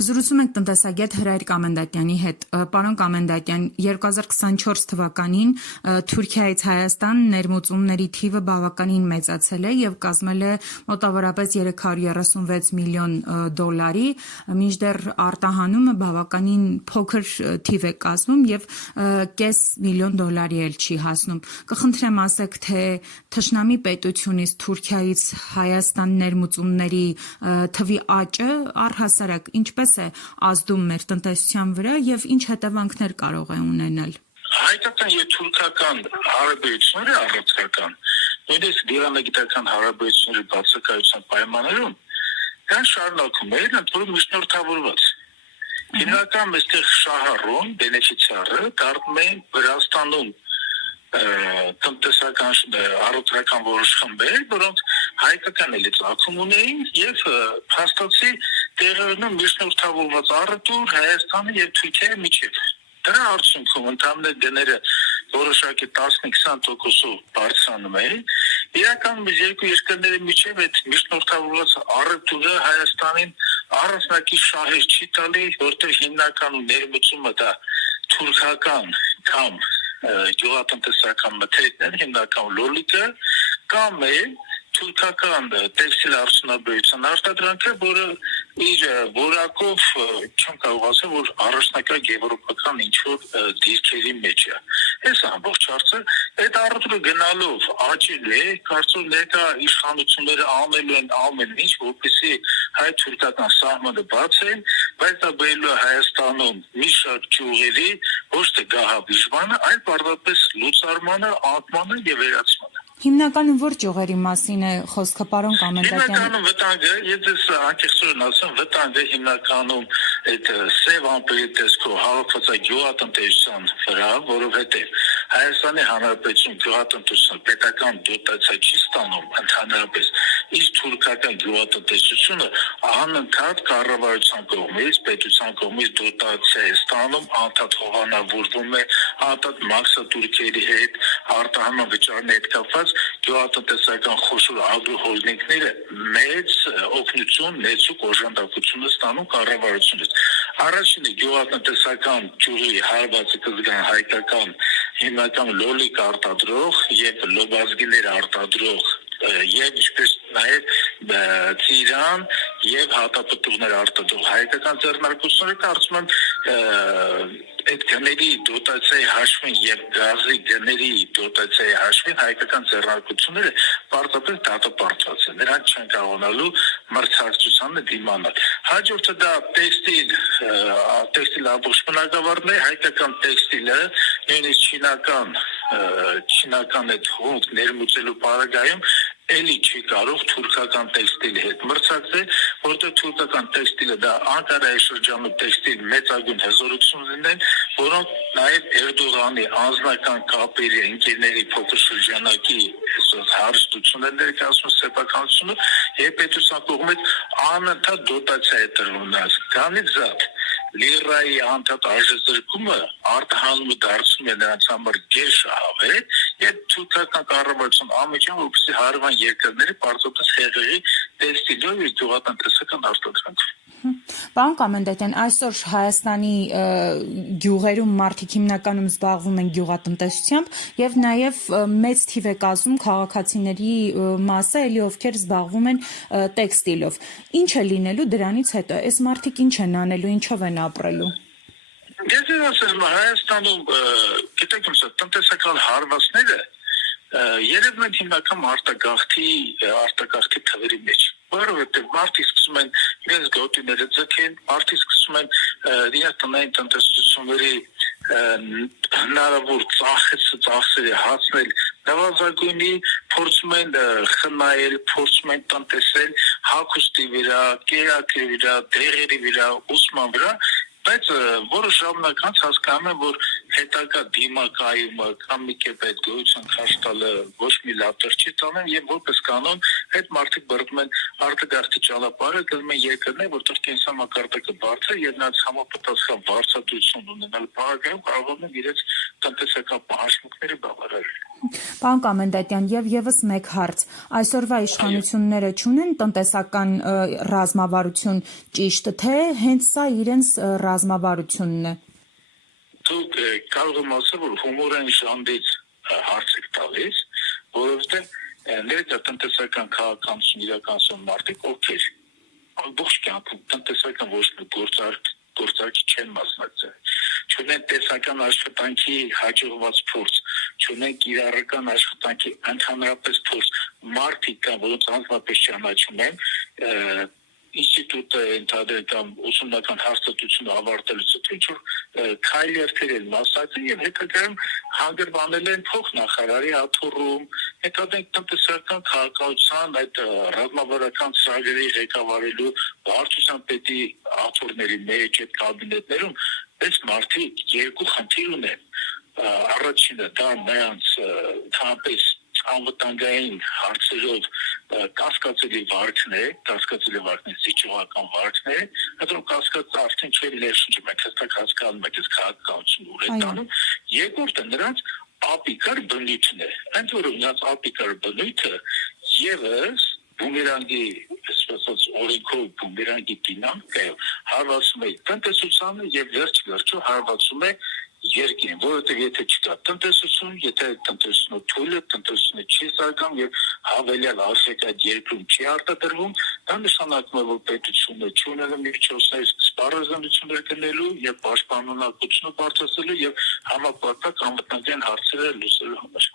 Զրուցում ենք տնտեսագետ Հրայր Կամենդակյանի հետ։ Պարոն Կամենդակյան, 2024 թվականին Թուրքիայից Հայաստան ներմուծումների թիվը բավականին մեծացել է եւ կազմել է մոտավորապես 336 միլիոն դոլարի, մինչդեռ արտահանումը բավականին փոքր թիվ է կազմում եւ կես միլիոն դոլարի էլ չի հասնում։ Կխնդրեմ ասեք, թե թշնամի պետությունից Թուրքիայից Հայաստան ներմուծումների թվի աճը առհասարակ ինչպես է ազդում մեր տնտեսության վրա եւ ինչ հետևանքներ կարող է ունենալ։ Հայկական եւ թուրքական հարաբերությունները առողջական, նույնիսկ դիվանագիտական հարաբերությունների բացակայության պայմաններում կան շարունակում են, որը միջնորդավորված։ Հիմնական այստեղ շահառուն բենեֆիցիարը դառնում են Վրաստանում տնտեսական առողջական որոշ խմբեր, որոնք հայկական էլի ծագում ունեին եւ փաստացի տեղերում միջնորդավորված առտուր Հայաստանի եւ Թուրքիայի միջեւ։ Դրա արդյունքում ընդհանուր գները որոշակի 10-20%-ով բարձրանում էին։ Իրականում երկու երկրների միջև այդ միջնորդավորված առտուրը Հայաստանին առանձնակի շահեր չի տալի, որտեղ հիմնականում ներմուծումը դա թուրքական կամ գյուղատնտեսական մթերքներ, հիմնական լոլիկը կամ թուրքական տեքստիլ արդյունաբերության արտադրանքը, որը իր որակով չեմ կարող ասել, որ առաջնակարգ եվրոպական ինչ-որ դիրքերի մեջ է։ Այս ամբողջ հարցը այդ առտուրը գնալով աճելու է, կարծում ներկա իշխանությունները անելու են ամեն ինչ, որպեսզի հայ-թուրքական սահմանը բացեն, բայց դա բերելու է Հայաստանում մի շարք ճյուղերի ոչ թե գահավիժմանը, այլ պարզապես լուծարմանը, անկմանը եւ վերացմանը։ Հիմնականում որ ճյուղերի մասին է խոսքը, պարոն Կամենդակյան։ Հիմնականում վտանգը, ես անկեղծորեն ասեմ, վտանգը հիմնականում այդ սև ամպերի տեսքով հավաքված է գյուղատնտեսության վրա, որովհետև Հայաստանի Հանրապետություն գյուղատնտեսության պետական դոտացիա չի ստանում ընդհանրապես, իսկ թուրքական գյուղատնտեսությունը անընդհատ կառավարության կողմից, պետության կողմից դոտացիա է ստանում, անդադ հովանավորվում է, անդադ մաքսատուրքերի հետ, արտահանման վճարների հետ կապված գյուղատնտեսական խոշոր ագրոհոլդինգները մեծ օգնություն, մեծ օժանդակություն ստանում կառավարությունից։ Առաջինը գյուղատնտեսական ճյուղի հարվածը կզգան հայկական հիմնական լոլիկ արտադրող եւ լոբազգիներ արտադրող եւ ինչպես նաեւ ծիրան եւ հատապտուղներ արտադրող հայկական ձեռնարկությունները կարծում եմ այդ գների դոտացիայի հաշվին եւ գազի գների դոտացիայի հաշվին հայկական ձեռնարկությունները պարզապես դատապարտված են, նրանք չեն կարողանալու մրցակցությանը դիմանալ։ Հաջորդը դա տեքստիլ ամբողջ բնակավարն է, հայկական տեքստիլը նույնիսկ չինական այդ հոնք ներմուծելու պարագայում էլի չի կարող թուրքական տեքստիլի հետ մրցակցել, որտեղ թուրքական տեքստիլը դա Անկարայի շրջանում տեքստիլ մեծագույն հզորություններն են, որոնք նաև Էրդողանի անձնական կապերի ընկերների փոքր շրջանակի հարստություններ ներկայացնում սեփականությունը եւ պետության կողմից անընդհատ դոտացիա է տրվում նրանց։ Քանից զատ լիրայի անդադ արժեզրկումը արտահանումը դարձնում է նրանց համար գերշահավետ եւ թուրքական կառավարության ամիջան որպեսզի հարևան երկրների պարզապես հեղեղի տեքստիլով եւ գյուղատնտեսական արտադրանքով։ Պարոն Կամենդակյան, այսօր Հայաստանի գյուղերում մարդիկ հիմնականում զբաղվում են գյուղատնտեսությամբ եւ նաեւ մեծ թիվ է կազմում քաղաքացիների մասը, ելի ովքեր զբաղվում են տեքստիլով։ Ինչ է լինելու դրանից հետո։ Այս մարդիկ ինչ են անելու, ինչով են ապրելու։ Ես ասեմ, Հայաստանում գիտեք ոնց է տնտեսական հարվածները երևում են հիմնական արտագաղթի թվերի մեջ, որովհետև մարդիկ սկսում են իրենց գոտիները ձգեն, մարդիկ սկսում են իրենց տնային տնտեսությունների հնարավոր ծախսերը հացնել նվազագույնի, փորձում են խնայել, փորձում են տնտեսել հագուստի վրա, կերակրի վրա, դեղերի վրա, ուսման վրա, բայց որը ժամանակ անց հասկանում են, որ հետագա դիմակայումը կամ մի կերպ այդ գոյության քաշ տալը ոչ մի լավ տեղ չի տանում եւ որպես կանոն այդ մարդիկ բռնում են արտագաղթի ճանապարհը, գնում են երկրներ, որտեղ կենսամակարդակը բարձր է եւ նրանց համապատասխան վարձատրություն ունենալ բաղկայում կարողանում են իրենց տնտեսական պահանջմունքները բավարարել։ Պարոն Կամենդատյան, եւ եւս մեկ հարց. այսօրվա իշխանությունները չունեն տնտեսական ռազմավարություն ճիշտ, թե հենց սա իրենց ռազմավարությունն է։ Դուք կարող եմ ասել, որ հումորային շանդից հարց եք տալիս, որովհետև ներկա տնտեսական քաղաքականություն իրականացնող մարդիկ, ովքեր ամբողջ կյանքում տնտեսական ոչ մի գործարքի չեն մասնակցել, չունեն տեսական աշխատանքի հաջողված փորձ, չունեն կիրառական աշխատանքի ընդհանրապես փորձ, մարդիկ կան, որոնց անձնապես ճանաչում են, ինստիտուտը ընդհանրել կամ ուսումնական հաստատությունը ավարտելուց հետո ինչ-որ քայլերթեր են մասնակցել եւ հետագայում հանգրվանել են փոխնախարարի աթոռում, հետադենք տնտեսական քաղաքականության այդ ռազմավարական ծրագրերի ղեկավարելու վարչության պետի աթոռների մեջ այդ կաբինետներում այս մարդիկ երկու խնդիր ունեն։ Առաջինը դա նրանց ընդհանրապես անվտանգային հարցերով կասկածելի վարքն է, զիջողական վարքն է, հետո կասկածը արդեն չէ լեշնջում եք, հստակ հասկանում եք այս քաղաքականությունը ուր է տանում, երկրորդը նրանց ապիկար բնույթն է, ընդ որում նրանց ապիկար բնույթը ևս բումերանգի, այսպես օրենքով բումերանգի դինամիկայով հարվածում է տնտեսությանը եւ վերջ-վերջո հարվածում է երկին, որովհետև եթե չկա տնտեսություն, եթե տնտեսությունը թույլ է, տնտեսությունը չի զարգանում եւ հավելյալ արժեք այդ երկրում չի արտադրվում, դա նշանակում է, որ պետությունը չունենա միջոցներ սպառազինություններ գնելու եւ պաշտպանունակությունը բարձրացնելու եւ համապարփակ անվտանգային հարցերը լուծելու համար։